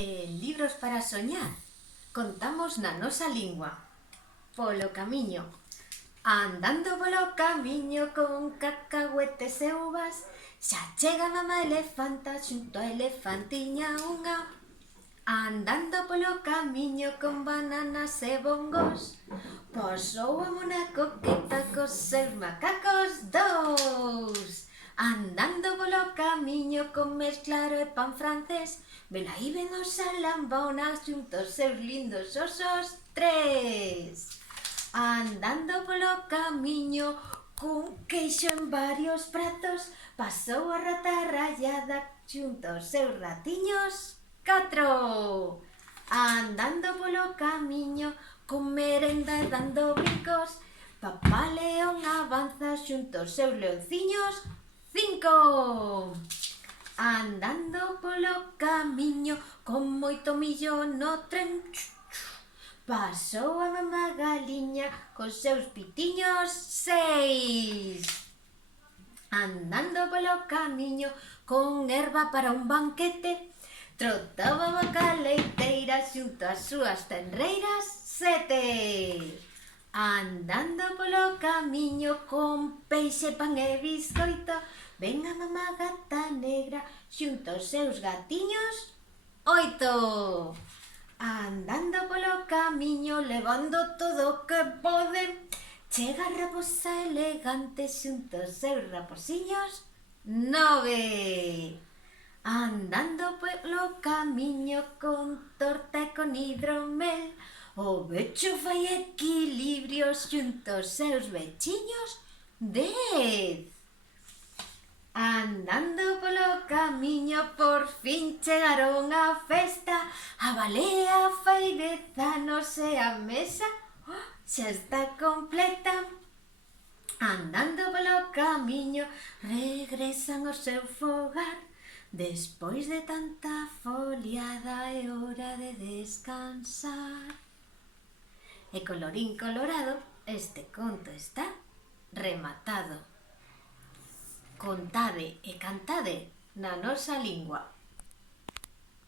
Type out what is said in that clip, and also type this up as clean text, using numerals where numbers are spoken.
Libros para soñar. Contamos na nosa lingua. Polo camiño. Andando polo camiño con cacahuetes e uvas, xa chega mamá elefanta xunto a elefantiña unha. Andando polo camiño con bananas e bongos, pasou a mona coqueta cos seus macacos dous. Andando polo camiño con mes claro e pan francés, velaí ven os alambonas xunto aos seus lindos osos tres. Andando polo camiño cun queixo en varios pratos, pasou a rata rallada xunto aos seus ratiños 4. Andando polo camiño con merenda e dando brincos, Papá León avanza xunto aos seus leonciños 5. Andando polo camiño con moito millo no tren, pasou a mamá galiña cos seus pitiños 6. Andando polo camiño con erva para un banquete, trotaba a vaca leiteira xunto ás súas tenreiras 7. Andando polo camiño con peixe, pan e biscoito, ven a mamá gata negra xunto aos seus gatiños 8. Andando polo camiño levando todo o que pode, chega a raposa elegante xunto aos seus raposiños 9. Andando polo camiño con torta e con hidromel, o becho fai equilibrio xunto aos seus bechiños 10. Andando polo camiño por fin chegaron á festa, a balea fai 10 anos e a mesa xa está completa. Andando polo camiño regresan ao seu fogar, despois de tanta foliada é hora de descansar. E colorín colorado, este conto está rematado. Contade e cantade na nosa lingua.